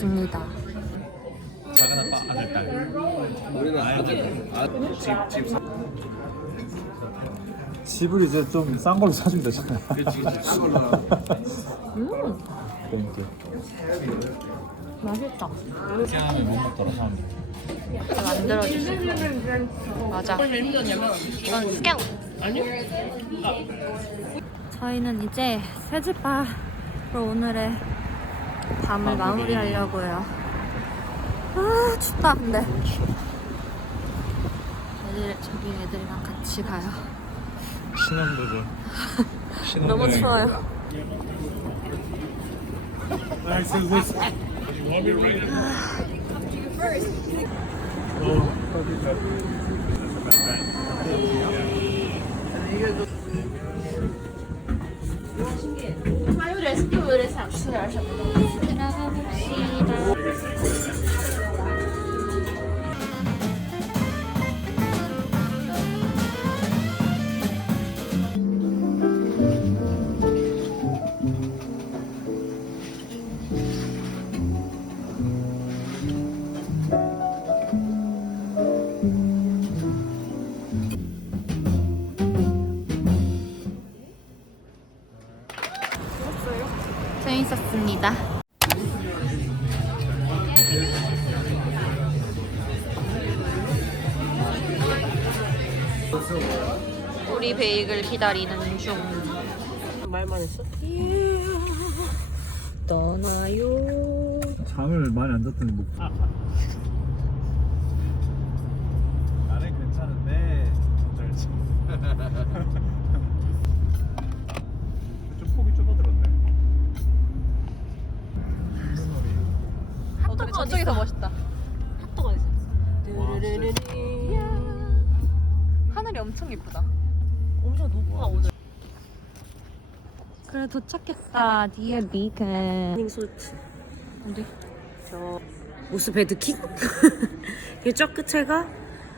왔습니다. 작은 아빠 아들 딸 우리는 아들 아집집 집을 이제 좀 싼 걸로 사주면 되잖아 그렇지 싼 걸로 음, 땡큐 맛있다. 깨하면 못 먹더라 사람들 만들어 주세요. 맞아. 이건 스캔. 아니요. 저희는 이제 새집바로 오늘의 밤을 마무리하려고요. 아 춥다 근데. 애들 저기 애들이랑 같이 가요. 신혼부부 너무 추워요. 재밌었습니다. 우리 베이글 기다리는 중. 말만 했어? 떠나요. 잠을 많이 안 잤더니 목 나는 괜찮은데 잘지 좀 폭이 좁아들었네 어, 근데 저쪽이 더 멋있다. 핫도가 있어. 하늘이 엄청 예쁘다. 엄청 높아 오늘. 그래 도착했다. 디에 비컨. 닝소치. 어디? 저 모스 베드킹? 그저 끝에가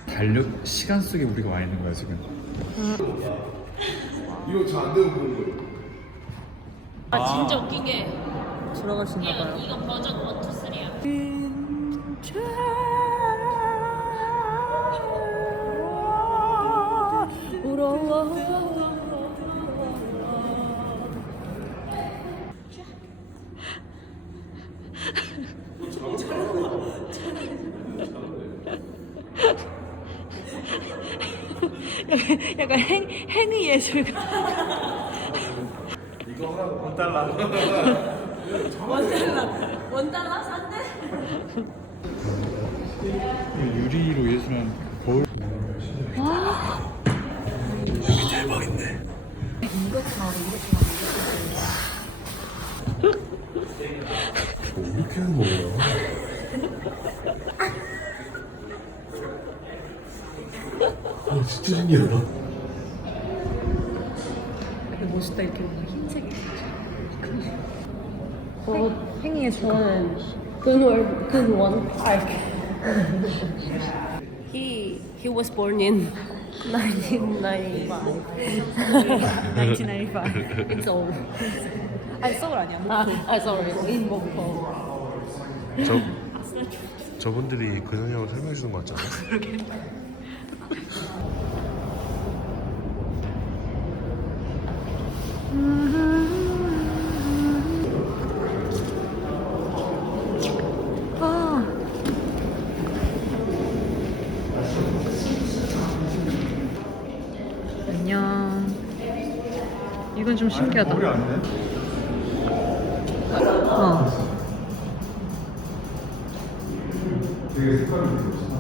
달력 시간 속에 우리가 와 있는 거야 지금 이거 잘안 되는 거예요 아 진짜 웃긴 게 봐요. 이거 버전 1, 2, 3이야. 약간 행, 행위 예술가. 유리로 예술한 거울. 이렇게 하는 거예요 아 진짜 신기하다 멋있다 이렇게 뭔가 흰색이. 어 행위 예술가. 저는 근월 근원 파크. he he was born in 1995. 1995. It's old. 아니 서울 아니야. 아, 아 sorry. in 목포. 저 저분들이 그 성향을 설명해 주는 거 같잖아. 아. 안녕. 이건 좀 신기하다. 어. 되게 색깔이 좋다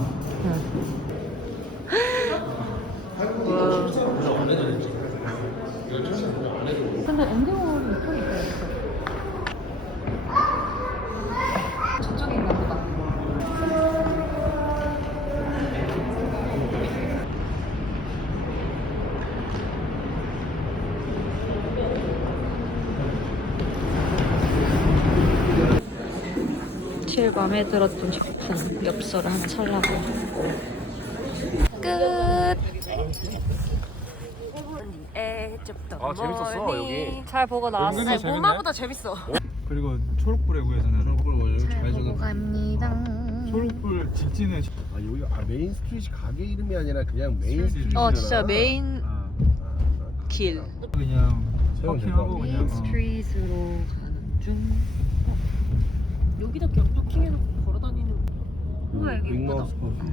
근데 앵경은 이쪽이 있어요. 저쪽에 있나 보다. 제일 마음에 들었던 작품 엽서를 하나 살라고. 끝. 아, 재밌었어, 여기. 잘 보고 나왔어. 은근히 재밌네. 엄마보다 재밌어. 그리고 초록불에 구에서는 초록불 뭐 여기 잘 정해. 갑니다. 초록불 직진에 아 여기 아 메인 스트리트 가게 이름이 아니라 그냥 메인 스트리트. 어 진짜 메인 아, 길. 그냥 파킹하고 그냥 어. 스트리트로 가는 중. 여기다 그냥 파킹해놓고 걸어다니는 우와, 여기 빅마우스 커피.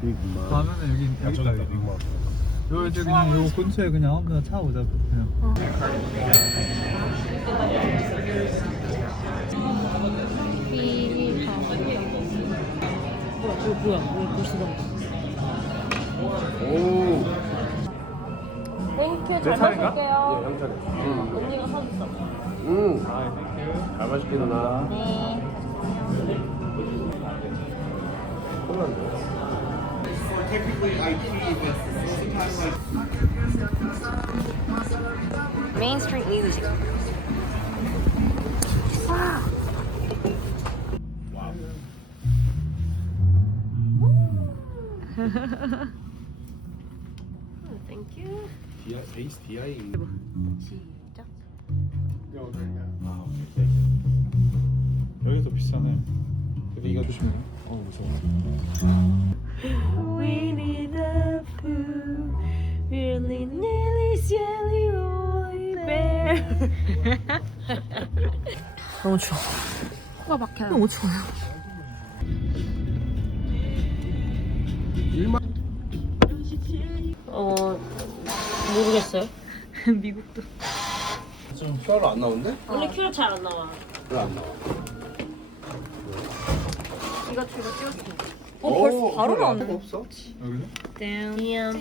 빅마우스. 가면은 여기 여기 있다 여기. 빅마우스. 요 이제 그냥 요 근처에 그냥 아무나 차 오자 그냥. 뭐야 이거 뭐야 왜 보시던 오. 땡큐 내잘 차례인가? 마실게요 예, 형차례. 응. 언니가 사줬어 응. 아, 땡큐. 잘 마실게 누나. 콜라인데. 메인 스트리트 뮤직. 땡큐 디아 에이스 디아이. 시작. 여기 더 비싸네. 근데 이거 조심해. 어 무서워. Winnie the Pooh Really Nelly Sally Roy Bear 너무 추워. 코가 막혀요. 너무 추워요. 어 모르겠어요 미국도. 지금 큐어로 안 나오는데? 원래 큐어 잘안 나와 왜 안 나와? 이거 이거 찍었어. 어, 어 벌써 바로 나왔네. 없어? 여기서?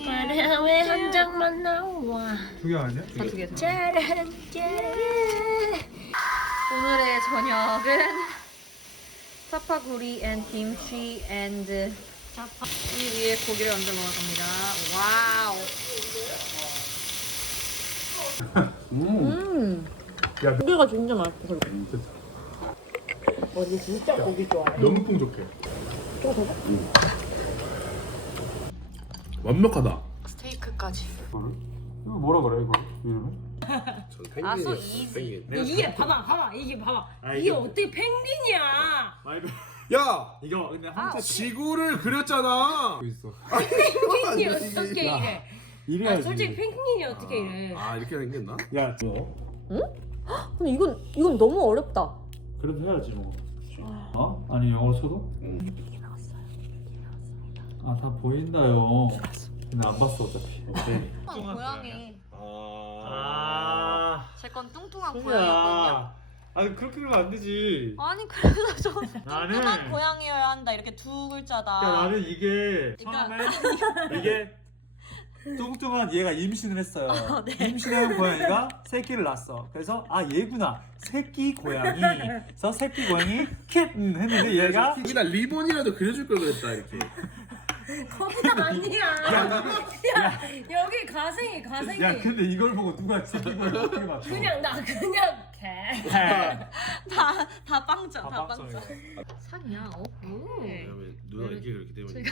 바람 왜한 장만 나와 두 개 아니야? 다두 개. 짜란 짠 오늘의 저녁은 사파구리 앤 김치 앤드 이 위에 고기를 얹어 먹을 겁니다. 와우. 음. 음. 고기가 진짜 맛있어 언니 진짜 고기 좋아해 너무 풍족해. 완벽하다. 스테이크까지. 이거 뭐라 그래 이거 이름을? 아소 이지. 이게 봐봐 봐봐 이게 봐봐 이게 어떻게 펭귄이야 야, 이거 근데 아, 지구를 그렸잖아. 있어. 펭귄이 어떻게 이래 이래야지. 아 솔직히 펭귄이 어떻게 이래 아 이렇게 생겼나? 야, 너 근데 이건 이건 너무 어렵다. 그래도 해야지 뭐. 어? 아니 영어로 쳐도? 응. 아 다 보인다요. 근데 안 봤어 어차피. 오케이. 고양이. 아. 제 건 뚱뚱한 고양이거든요. 소야. 아니 그렇게 그러면 안 되지. 아니 그래서 좀 나는 뚱뚱한 고양이여야 한다 이렇게 두 글자다. 야, 나는 이게 그러니까- 처음에 이게 뚱뚱한 얘가 임신을 했어요. 임신한 고양이가 새끼를 낳았어. 그래서 아 얘구나 새끼 고양이. 그래서 새끼 고양이 캣 음, 했는데 얘가 여기다 리본이라도 그려줄 걸 그랬다 이렇게. 거기가 아니야 야, 여기 가생이 가생이 야 근데 이걸 보고 누가 새끼 고양이 어떻게 맞춰? 그냥 나 그냥 개 다 다 빵점 다 빵점. 빵빵이네. 산이야. 오케이. 왜냐면 누나 이렇게 그렸기 때문에.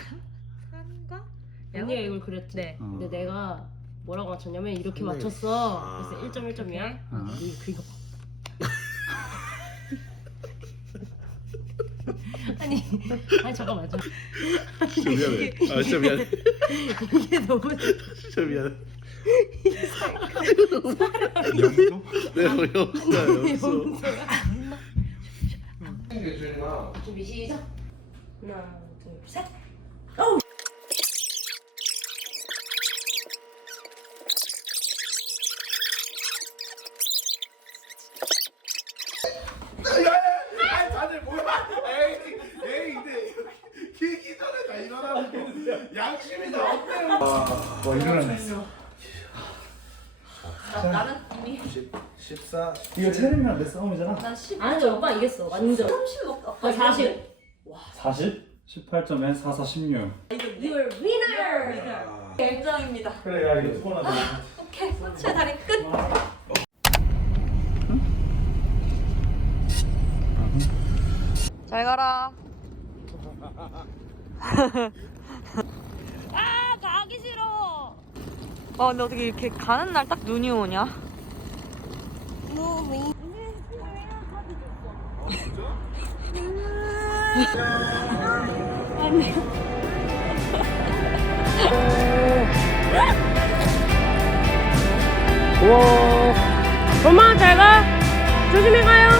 산과 언니가 이걸 그렸지 네. 근데 내가 뭐라고 맞췄냐면 이렇게 네. 맞췄어 아. 그래서 1.1점이야 아. 이 그리고 아니 아니 잠깐만 좀 진짜 미안해. 아 진짜 미안해. 이게 너무 진짜 미안해. 영도? 내가 없어 없어. 준비 시작 하나 둘 셋 아 다들 뭐야? 에이 에이 근데 기기 전에 다 일어나면 양심이 다 없네요. 와 일어났네. 나는 이미 14. 이거 체르면 안돼 싸움이잖아. 난 10. 아니 오빠 이겼어 완전 30 먹다. 아40 40? 18점에 4, 4, 16. You're winner 결정입니다. 그래 야 이거 두번 하자. 오케이. 제 다리 끝. 잘 가라. 어, 아 근데 어떻게 이렇게 가는 날 딱 눈이 오냐? 아니. 우와. 엄마 잘 가. 조심히 가요.